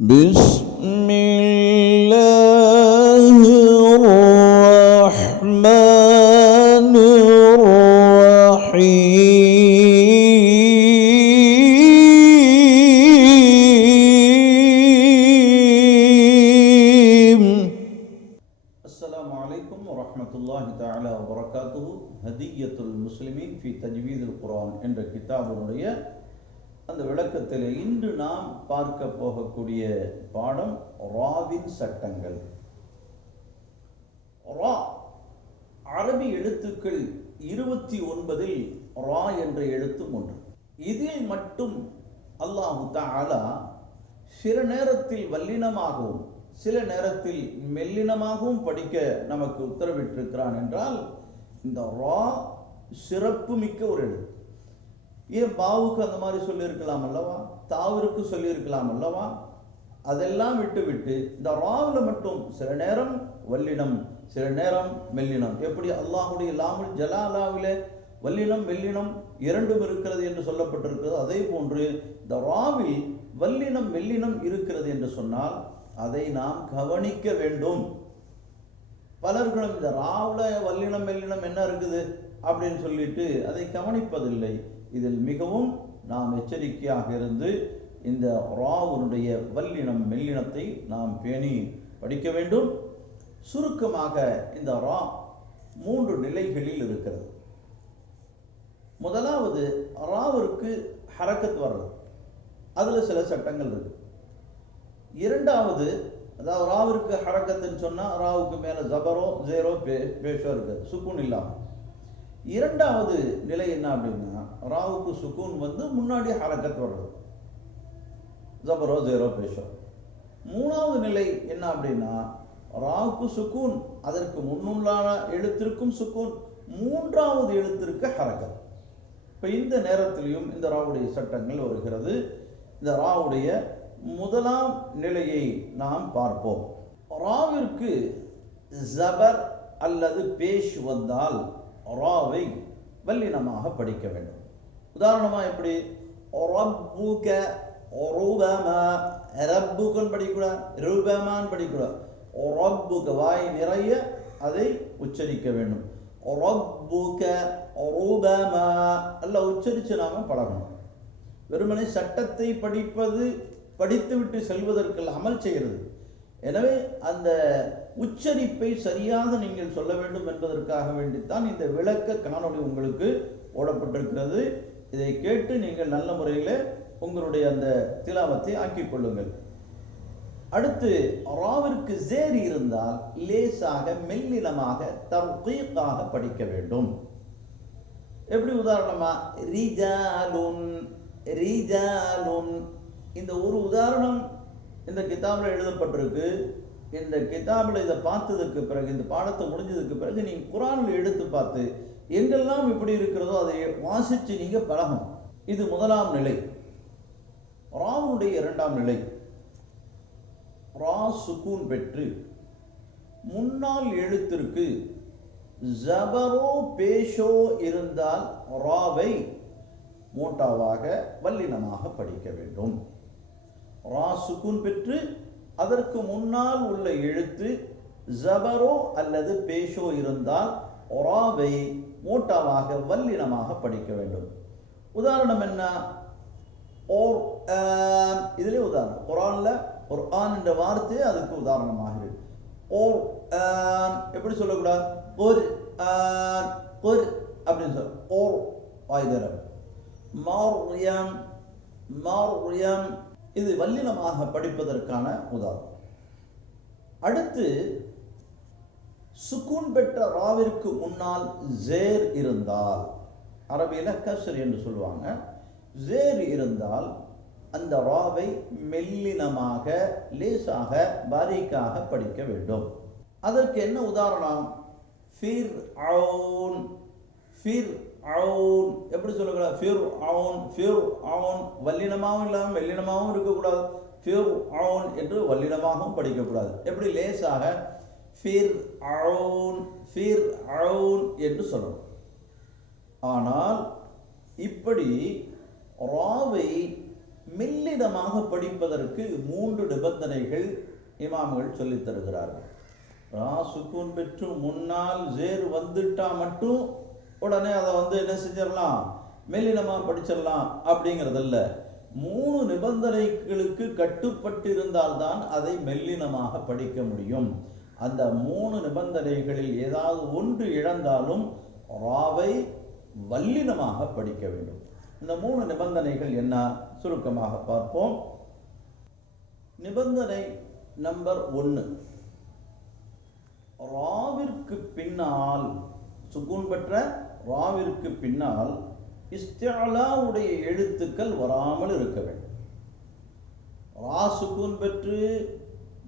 بسم الله الرحمن الرحيم السلام عليكم ورحمة الله تعالى وبركاته هدية المسلمين في تجويد القرآن عند كتاب الرياء அந்த விளக்கத்தில் இன்று நாம் பார்க்க போகக்கூடிய பாடம் ராவின் சட்டங்கள். ரா அரபி எழுத்துக்கள் இருபத்தி ஒன்பதில் ரா என்ற எழுத்தும் ஒன்று. இதில் மட்டும் அல்லாஹு தாலா சில நேரத்தில் வல்லினமாகவும் சில நேரத்தில் மெல்லினமாகவும் படிக்க நமக்கு உத்தரவிட்டிருக்கிறான் என்றால் இந்த ரா சிறப்பு மிக்க ஒரு எழுத்து. ஏன் பாவுக்கு அந்த மாதிரி சொல்லியிருக்கலாம் அல்லவா? தாவிற்கு சொல்லியிருக்கலாம் அல்லவா? அதெல்லாம் விட்டு விட்டு இந்த ராவில் மட்டும் சில நேரம் வல்லினம் சில நேரம் மெல்லினம். எப்படி? அல்லாஹுடைய லாமுல் ஜலாலாவிலே வல்லினம் மெல்லினம் இரண்டும் இருக்கிறது என்று சொல்லப்பட்டிருக்கிறது. அதே போன்று இந்த ராவில் வல்லினம் மெல்லினம் இருக்கிறது என்று சொன்னால் அதை நாம் கவனிக்க வேண்டும். பலர்களும் இந்த ராவுல வல்லினம் மெல்லினம் என்ன இருக்குது? அப்படின்னு சொல்லிட்டு அதை கவனிப்பதில்லை. இதில் மிகவும் நாம் எச்சரிக்கையாக இருந்து இந்த ராவுனுடைய வல்லினம் மெல்லினத்தை நாம் பேணி படிக்க வேண்டும். சுருக்கமாக இந்த ரா மூன்று நிலைகளில் இருக்கிறது. முதலாவது ராவிற்கு ஹரக்கத் வர்றது. அதில் சில சட்டங்கள் இருக்கு. இரண்டாவது அதாவது ராவிற்கு ஹரக்கத்துன்னு சொன்னால் ராவுக்கு மேலே ஜபரோ ஜேரோ பே பேஷோ இருக்குது சுக்குன் இல்லாமல் இரண்டாவது நிலை என்ன அப்படின்னா ராவுக்கு சுக்கூன் வந்து முன்னாடி ஹரக்கத் வர்றது. ஜபரோ ஜேரோ பேஷோ. மூணாவது நிலை என்ன அப்படின்னா ராவுக்கு சுக்கூன் அதற்கு முன்னுள்ளான எழுத்திற்கும் சுக்கூன் மூன்றாவது எழுத்திற்கு ஹரக்கத் இப்போ இந்த நேரத்திலையும் இந்த ராவுடைய சட்டங்கள் வருகிறது. இந்த ராவுடைய முதலாம் நிலையை நாம் பார்ப்போம். ராவிற்கு ஜபர் அல்லது பேஷ் வந்தால் ராவை வல்லினமாக படிக்க வேண்டும். உதாரணமா எப்படி? ரப்புக ரூபமா ரப்புக்குன்னு படிக்கூடாது ரூபமான்னு படிக்கூடாது ரப்புக வாய் நிறைய அதை உச்சரிக்க வேண்டும். ரப்புக ரூபமா அல்ல உச்சரித்து நாம பழகணும். வெறுமனே சட்டத்தை படிப்பது படித்துவிட்டு செல்வதற்கு அமல் செய்கிறது. எனவே அந்த உச்சரிப்பை சரியாக நீங்கள் சொல்ல வேண்டும் என்பதற்காக வேண்டித்தான் இந்த விளக்க காணொளி உங்களுக்கு ஓடப்பட்டிருக்கிறது இதை கேட்டு நீங்கள் நல்ல முறையில் உங்களுடைய அந்த திலாவத்தை ஆக்கிக் கொள்ளுங்கள். அடுத்து ராவிற்கு சேர் இருந்தால் லேசாக மெல்லினமாக தர்கீக்காக படிக்க வேண்டும். எப்படி உதாரணமா? ரிஜாலுன் ரிஜாலுன். இந்த ஒரு உதாரணம் இந்த கிதாபில் எழுதப்பட்டிருக்கு. இந்த கிதாபில் இதை பார்த்ததுக்கு பிறகு இந்த பாடத்தை முடிஞ்சதுக்கு பிறகு நீங்கள் குரானில் எடுத்து பார்த்து எங்கெல்லாம் இப்படி இருக்கிறதோ அதை வாசித்து நீங்கள் பழகும் இது முதலாம் நிலை. ராவுனுடைய இரண்டாம் நிலை. ரா சுக்கூன் பெற்று முன்னால் எழுத்திற்கு ஜபரோ பேஷோ இருந்தால் ராவை மூட்டாவாக வல்லினமாக படிக்க வேண்டும். ரா சுக்குன் பெற்று அதற்கு முன்னால் உள்ள எழுத்து ஜபரோ அல்லது பேஷோ இருந்தால் ராவை மோட்டாவாக வல்லினமாக படிக்க வேண்டும். உதாரணம் என்ன? ஓர் um, இதிலே உதாரணம். குரானில் ஒரு ஆன் என்ற வார்த்தை அதுக்கு உதாரணமாக இருக்கு. ஓர் um, எப்படி சொல்லக்கூடாது? ஒரு ஒரு um, அப்படின்னு சொல்ல ஓர் வாய்தரம் மார்யம் மார்யம். இது வல்லினமாக படிப்பதற்கான உதாரணம். அடுத்து சுக்கூன் பெற்ற ராவிற்கு முன்னால் ஜேர் இருந்தால் அரபியில் கசர் என்று சொல்லுவாங்க. ஜேர் இருந்தால் அந்த ராவை மெல்லினமாக லேசாக பாரிக்காக படிக்க வேண்டும். அதற்கு என்ன உதாரணம்? ஃபிர் அவுன் ஃபிர் அவுன். எப்படி சொல்லக்கூடாது ஃபிர் அவுன் ஃபிர் அவுன். வல்லினமாகவும் இல்லாமல் மெல்லினமாகவும் இருக்கக்கூடாது. ஃபிர் அவுன் என்று வல்லினமாகவும் படிக்கக்கூடாது. எப்படி? லேசாக. ஃபிர் அவுன் ஃபிர் அவுன் என்று சொல்லணும். ஆனால் இப்படி ராவை மெல்லிடமாக படிப்பதற்கு மூன்று நிபந்தனைகள் இமாம்கள் சொல்லித் தருகிறார்கள். ரா சுக்கூன் பெற்று முன்னால் ஜேர் வந்துட்டா மட்டும் உடனே அதை வந்து என்ன செஞ்சிடலாம்? மெல்லினமாக படிச்சிடலாம் அப்படிங்கிறதல்ல. மூணு நிபந்தனைகளுக்கு கட்டுப்பட்டிருந்தால்தான் அதை மெல்லினமாக படிக்க முடியும். அந்த மூணு நிபந்தனைகளில் ஏதாவது ஒன்று இழந்தாலும் ராவை வல்லினமாக படிக்க வேண்டும். இந்த மூணு நிபந்தனைகள் என்ன? சுருக்கமாக பார்ப்போம். நிபந்தனை நம்பர் ஒன்று ராவிற்கு பின்னால் சுக்கூன் பெற்ற ராவிற்கு பின்னால் இஸ்தியாலாவுடைய எழுத்துக்கள் வராமல் இருக்க வேண்டும். ரா சுக்கூன் பெற்று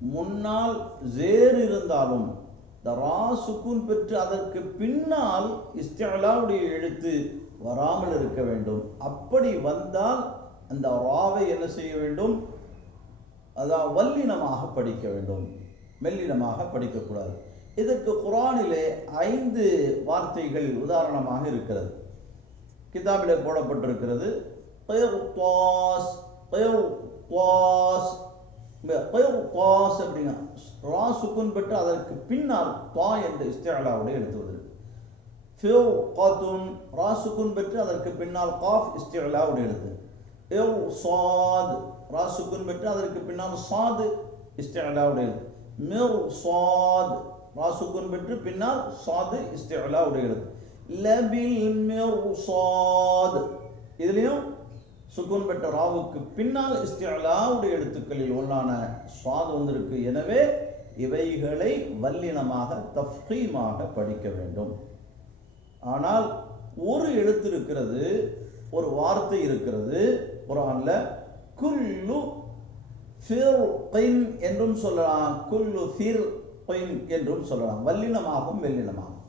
முன்னால் ஜேர் இருந்தாலும் இந்த ரா சுக்குன் பெற்று அதற்கு பின்னால் இஸ்திஅலாவுடைய எழுத்து வராமல் இருக்க வேண்டும். அப்படி வந்தால் அந்த ராவை என்ன செய்ய வேண்டும்? அதான் வல்லினமாக படிக்க வேண்டும். மெல்லினமாக படிக்கக்கூடாது. இதற்கு குரானிலே ஐந்து வார்த்தைகள் உதாரணமாக இருக்கிறது. கிதாபிலே போடப்பட்டிருக்கிறது பாஸ் அப்படின்னா ரா சுக்குன் பெற்று அதற்கு பின்னால் பா என்ற இஸ்தேலாவுடைய எழுத்து வருது ஃபிர்கத்துன் ரா சுக்குன் பெற்று அதற்கு பின்னால் காஃப் இஸ்தேலாவுடைய எழுத்து எவ் சாத் ரா சுக்குன் பெற்று அதற்கு பின்னால் சாது இஸ்தேலாவுடைய எழுத்து மிர் சாத் ரா சுக்குன் பெற்று பின்னால் சாது இஸ்தேலாவுடைய எழுத்து லபில் மிர் சாத் இதுலேயும் சுக்குன் பெற்ற ராவுக்கு பின்னால் இஸ்திஅலாவுடைய எழுத்துக்களில் ஒன்றான சுவாது வந்திருக்கு. எனவே இவைகளை வல்லினமாக தஃப்கீமாக படிக்க வேண்டும். ஆனால் ஒரு எழுத்து இருக்கிறது ஒரு வார்த்தை இருக்கிறது குரான்ல குல்லு ஃபிர்கின் என்றும் சொல்லலாம் குல்லு ஃபிர்கின் என்றும் சொல்லலாம். வல்லினமாகும் வெள்ளினமாகும்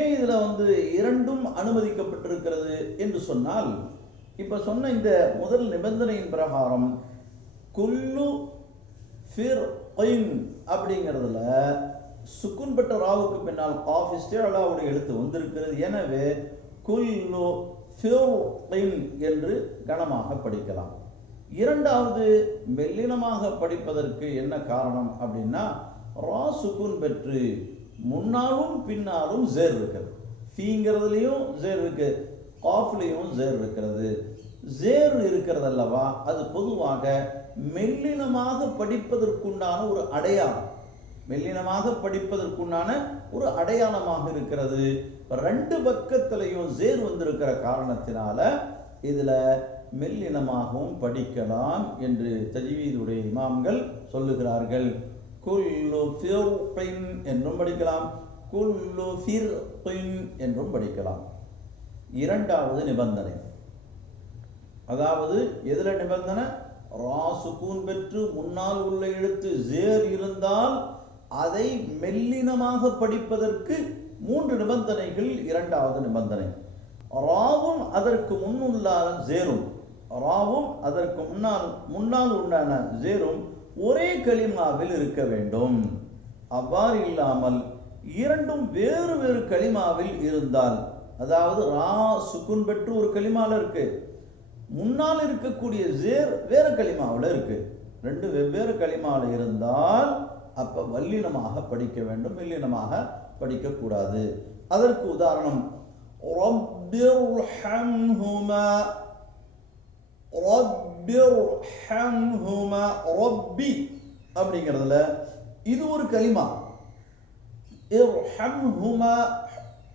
ஏன் இதுல வந்து இரண்டும் அனுமதிக்கப்பட்டிருக்கிறது என்று சொன்னால் இப்ப சொன்ன இந்த முதல் நிபந்தனையின் பிரகாரம் குல்லு ஃபிர் அப்படிங்கிறதுல சுக்குன் பெற்ற ராவுக்கு பின்னால் காஃப் இஸ்டிஅலாவுடைய எழுத்து வந்திருக்கிறது. எனவே குல்லு ஃபிர் என்று கனமாக படிக்கலாம். இரண்டாவது மெல்லினமாக படிப்பதற்கு என்ன காரணம் அப்படின்னா ரா சுக்குன் பெற்று முன்னாலும் பின்னாலும் ஜேர் இருக்குது. ஃபீங்கிறதுலையும் ஜேர் இருக்கு. காஃப்லேயும் ஜேர் இருக்கிறது. ஜேர் இருக்கிறது அல்லவா அது பொதுவாக மெல்லினமாக படிப்பதற்குண்டான ஒரு அடையாளம். மெல்லினமாக படிப்பதற்குண்டான ஒரு அடையாளமாக இருக்கிறது. ரெண்டு பக்கத்திலையும் ஜேர் வந்திருக்கிற காரணத்தினால இதில் மெல்லினமாகவும் படிக்கலாம் என்று தஜ்வீதுடைய இமாம்கள் சொல்லுகிறார்கள். குல்லு என்றும் படிக்கலாம். குல்லு என்றும் படிக்கலாம். இரண்டாவது நிபந்தனை. அதாவது எதுல நிபந்தனை ரா சுக்கூன் பெற்று முன்னால் உள்ள எழுத்து ஜேர் இருந்தால் அதை மெல்லினமாக படிப்பதற்கு மூன்று நிபந்தனைகள் இரண்டாவது நிபந்தனை. ராவும் அதற்கு முன்னுள்ள ஜேரும் ராவும் அதற்கு முன்னால் முன்னால் உண்டான ஜேரும் ஒரே களிமாவில் இருக்க வேண்டும். அவ்வாறு இல்லாமல் இரண்டும் வேறு வேறு களிமாவில் இருந்தால் அதாவது ரா சுக்குன் பெற்று ஒரு களிமாவில் இருக்கு. முன்னால் இருக்கக்கூடிய ஜேர் வேற களிமாவில் இருக்கு. ரெண்டு வெவ்வேறு களிமாவில் இருந்தால் அப்ப வல்லினமாக படிக்க வேண்டும் மெல்லினமாக படிக்கக்கூடாது அதற்கு உதாரணம் ரப்பிர்ஹம்ஹுமா ரப்பி அப்படிங்கிறதுல இது ஒரு களிமா.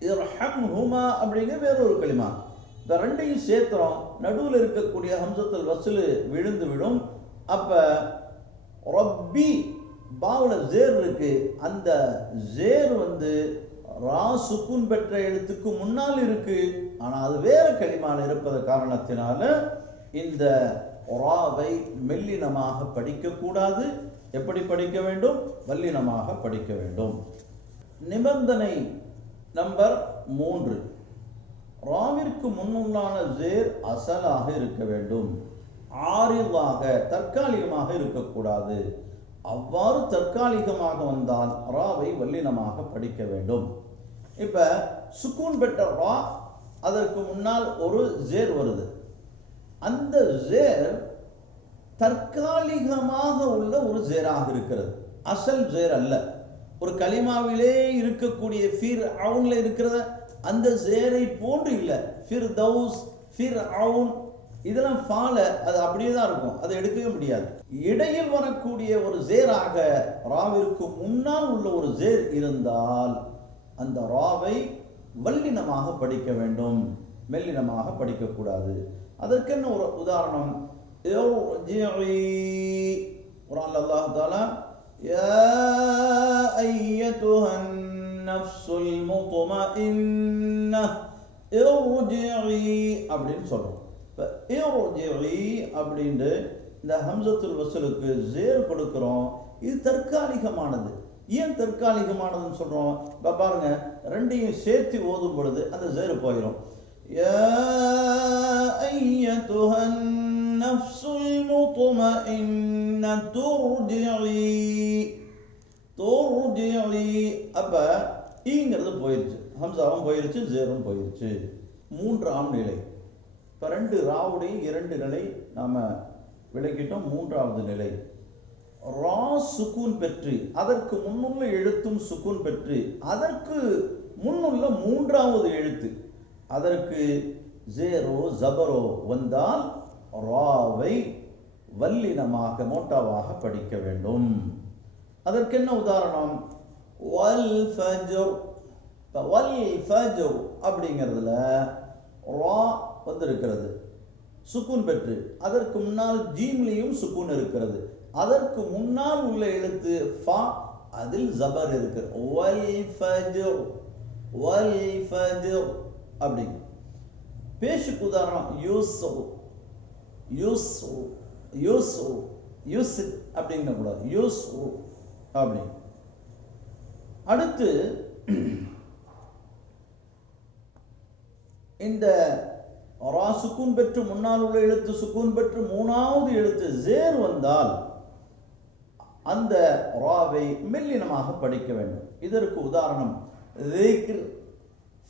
இர்ஹம்ஹுமா இர்ஹம்ஹுமா அப்படிங்கிற வேறொரு களிமா. இந்த ரெண்டையும் சேர்த்துறோம் நடுவில் இருக்கக்கூடிய ஹம்சத்தில் வசூல் விழுந்து விடும். அப்போ ரப்பி பாவில் ஜேர் இருக்கு. அந்த ஜேர் வந்து ரா சுக்குன் பெற்ற எழுத்துக்கு முன்னால் இருக்கு. ஆனால் அது வேற களிமால் இருப்பது காரணத்தினால இந்த ராவை மெல்லினமாக படிக்கக்கூடாது எப்படி படிக்க வேண்டும்? வல்லினமாக படிக்க வேண்டும். நிபந்தனை நம்பர் மூன்று. ராவிற்கு முன்னுள்ளான ஜேர் அசலாக இருக்க வேண்டும். ஆறிவாக தற்காலிகமாக இருக்கக்கூடாது. அவ்வாறு தற்காலிகமாக வந்தால் ராவை வல்லினமாக படிக்க வேண்டும். இப்ப சுக்கூன் பெற்ற ரா அதற்கு முன்னால் ஒரு ஜேர் வருது. அந்த ஜேர் தற்காலிகமாக உள்ள ஒரு ஜேராக இருக்கிறது. அசல் ஜேர் அல்ல. ஒரு கலிமாவிலே இருக்கக்கூடிய ஃபிர் அவுன்ல இருக்கிறத அந்த சேரை போன்று இல்லை. ஃபிர் தௌஸ் ஃபிர் அவுன் இதெல்லாம் ஃபால அது அப்படியே தான் இருக்கும். அதை எடுக்கவே முடியாது. இடையில் வரக்கூடிய ஒரு ஜேராக ராவிற்கு முன்னால் உள்ள ஒரு ஜேர் இருந்தால் அந்த ராவை வல்லினமாக படிக்க வேண்டும். மெல்லினமாக படிக்கக்கூடாது. அதற்கென்ன ஒரு உதாரணம்? ஒரு அல்லாஹ் தாலா يا أيتها النفس المطمئنة ارجعي அப்படின்னு சொல்றோம் இப்போ ارجعي அப்படின்ட்டு இந்த ஹம்சத்துல் வசலுக்கு ஜேர் கொடுக்கிறோம் இது தற்காலிகமானது ஏன் தற்காலிகமானதுன்னு சொல்றோம் இப்போ பாருங்க ரெண்டையும் சேர்த்து ஓதும் பொழுது அந்த ஜேர் போயிடும் يا أيتها النفس المطمئنة ترجعي தோர்ஜியலி அப்ப ஈங்கிறது போயிருச்சு ஹம்சாவும் போயிருச்சு ஜேரும் போயிருச்சு மூன்றாம் நிலை இப்போ ரெண்டு ராவுடைய இரண்டு நிலை நாம விளக்கிட்டோம் மூன்றாவது நிலை ரா சுக்கூன் பெற்று அதற்கு முன்னுள்ள எழுத்தும் சுக்கூன் பெற்று அதற்கு முன்னுள்ள மூன்றாவது எழுத்து அதற்கு ஜேரோ ஜபரோ வந்தால் ராவை வல்லினமாக மோட்டாவாக படிக்க வேண்டும். அதற்கு என்ன உதாரணம்? வல் ஃபஜர். இப்போ வல் ஃபஜர் அப்படிங்கிறதுல ரா வந்திருக்கிறது. சுக்குன் பெற்று அதற்கு முன்னால் ஜீம்லேயும் சுக்கூன் இருக்கிறது. அதற்கு முன்னால் உள்ள எழுத்து ஃபா அதில் ஜபர் இருக்கு. வல் ஃபஜர். வல் ஃபஜர் அப்படிங்க பேஷுக்கு உதாரணம் யூஸ் யூஸ் ஓ யூஸ் ஓ யூஸ் அப்படிங்கக்கூடாது யூஸ் ஓ அப்படி. அடுத்து இந்த ரா சுக்கூன் பெற்று முன்னால் உள்ள எழுத்து சுக்கூன் பெற்று மூணாவது எழுத்து ஜேர் வந்தால் அந்த ராவை மெல்லினமாக படிக்க வேண்டும். இதற்கு உதாரணம்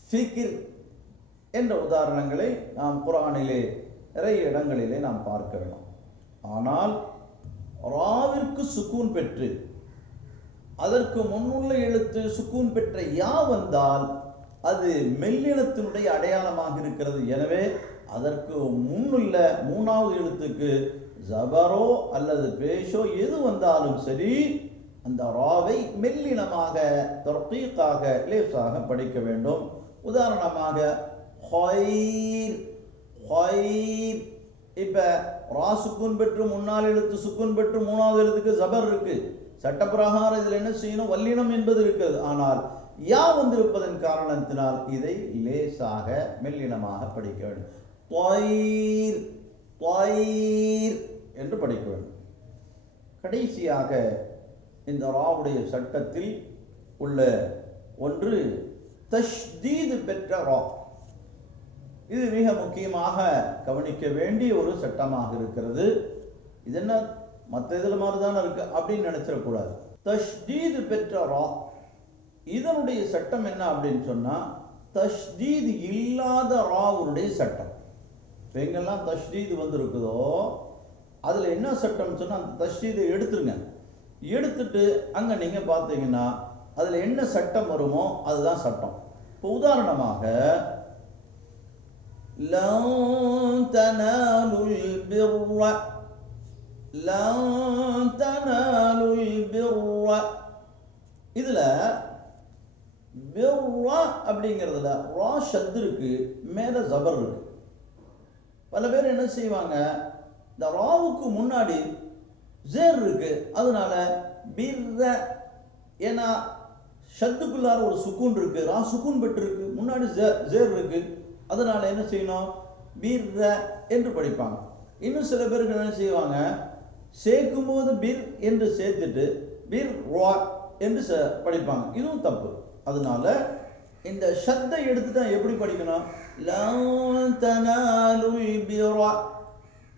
ஃபிகிர் என்ற உதாரணங்களை நாம் குரானிலே நிறைய இடங்களிலே நாம் பார்க்க வேண்டும். ஆனால் ராவிற்கு சுக்கூன் பெற்று அதற்கு முன்னுள்ள எழுத்து சுக்கூன் பெற்ற யா வந்தால் அது மெல்லினத்தினுடைய அடையாளமாக இருக்கிறது. எனவே அதற்கு முன்னுள்ள மூணாவது எழுத்துக்கு ஜபரோ அல்லது பேஷோ எது வந்தாலும் சரி அந்த ராவை மெல்லினமாக தர்கீக்காக லேசாக படிக்க வேண்டும். உதாரணமாக ஹொய் இப்ப ரா சுக்குன் பெற்று முன்னால் எழுத்து சுக்குன் பெற்று மூணாவது எழுத்துக்கு ஜபர் இருக்கு. சட்டப்பிரகாரம் இதில் என்ன செய்யணும்? வல்லினம் என்பது இருக்கிறது. ஆனால் யா வந்திருப்பதன் காரணத்தினால் இதை லேசாக மெல்லினமாக படிக்க வேண்டும். தொய்ர் தொய்ர் என்று படிக்க வேண்டும். கடைசியாக இந்த ராவுடைய சட்டத்தில் உள்ள ஒன்று தஷ்தீது பெற்ற ரா. இது மிக முக்கியமாக கவனிக்க வேண்டிய ஒரு சட்டமாக இருக்கிறது. இது என்ன மற்ற இதில் மாதிரி தானே இருக்கு அப்படின்னு நினைச்சிடக்கூடாது தஷ்தீது பெற்ற ரா இதனுடைய சட்டம் என்ன அப்படின்னு சொன்னா தஷ்தீது இல்லாத ராவுடைய சட்டம். இப்போ எங்கெல்லாம் தஷ்தீது வந்திருக்குதோ அதில் என்ன சட்டம்னு சொன்னால் அந்த தஷ்தீதை எடுத்துருங்க. எடுத்துட்டு அங்கே நீங்கள் பார்த்தீங்கன்னா அதில் என்ன சட்டம் வருமோ அதுதான் சட்டம். இப்போ உதாரணமாக لن تنالوا البر لن تنالوا البر இதுல பிர்ரா அப்படிங்கிறதுல ரா ஷத் இருக்கு மேல ஜபர் இருக்கு பல பேர் என்ன செய்வாங்க இந்த ராவுக்கு முன்னாடி ஜேர் இருக்கு அதனால பிர்ர ஏன்னா ஷத்துக்குள்ளார ஒரு சுக்கூன் இருக்கு ரா சுக்கூன் பெற்று இருக்கு முன்னாடி ஜே- ஜேர் இருக்கு அதனால் என்ன செய்யணும்? பிர்ர என்று படிப்பாங்க. இன்னும் சில பேருக்கு என்ன செய்வாங்க? சேர்க்கும் போது பீர் என்று சேர்த்துட்டு பீர் ரா என்று படிப்பாங்க. இதுவும் தப்பு. அதனால இந்த ஷத்தை எடுத்துட்டா எப்படி படிக்கணும்?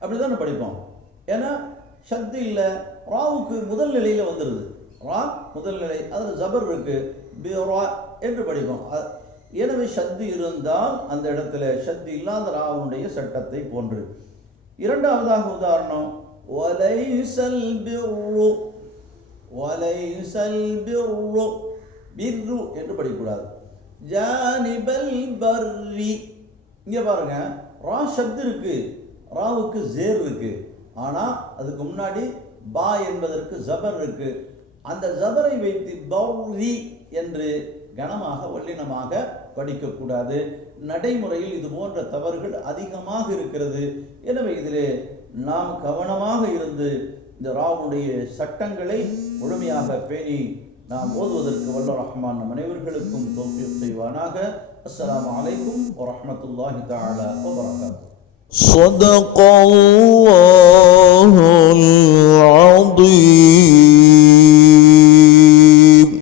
அப்படிதான் படிப்போம். ஏன்னா ஷத்து இல்லை ராவுக்கு முதல் நிலையில வந்துடுது ரா முதல் நிலை அதில் ஜபர் இருக்கு. பிரா என்று படிப்போம். எனவே சத்து இருந்தால் அந்த இடத்துல சத்து இல்லாத ராவுடைய சட்டத்தை போன்று. இரண்டாவதாக உதாரணம் வலைசல் பிர்ரு வலைசல் பிர்ரு பிர்ரு என்று படிக்கக்கூடாது. ஜானிபல் பர்ரி இங்க பாருங்க ரா சப்து இருக்கு ராவுக்கு ஜேர் இருக்கு. ஆனா அதுக்கு முன்னாடி பா என்பதற்கு ஜபர் இருக்கு. அந்த ஜபரை வைத்து பௌரி என்று கனமாக வல்லினமாக படிக்கக்கூடாது நடைமுறையில் இது போன்ற தவறுகள் அதிகமாக இருக்கிறது எனவே இதிலே நாம் கவனமாக இருந்து இந்த ராவுடைய சட்டங்களை முழுமையாக பேணி நாம் ஓதுவதற்கு வல்ல ரஹ்மான் நம் அனைவர்களுக்கும் தௌஃபீக் செய்வானாக அஸ்ஸலாமு அலைக்கும் வரஹ்மத்துல்லாஹி தஆலா வபரகாத்துஹு صدق الله العظيم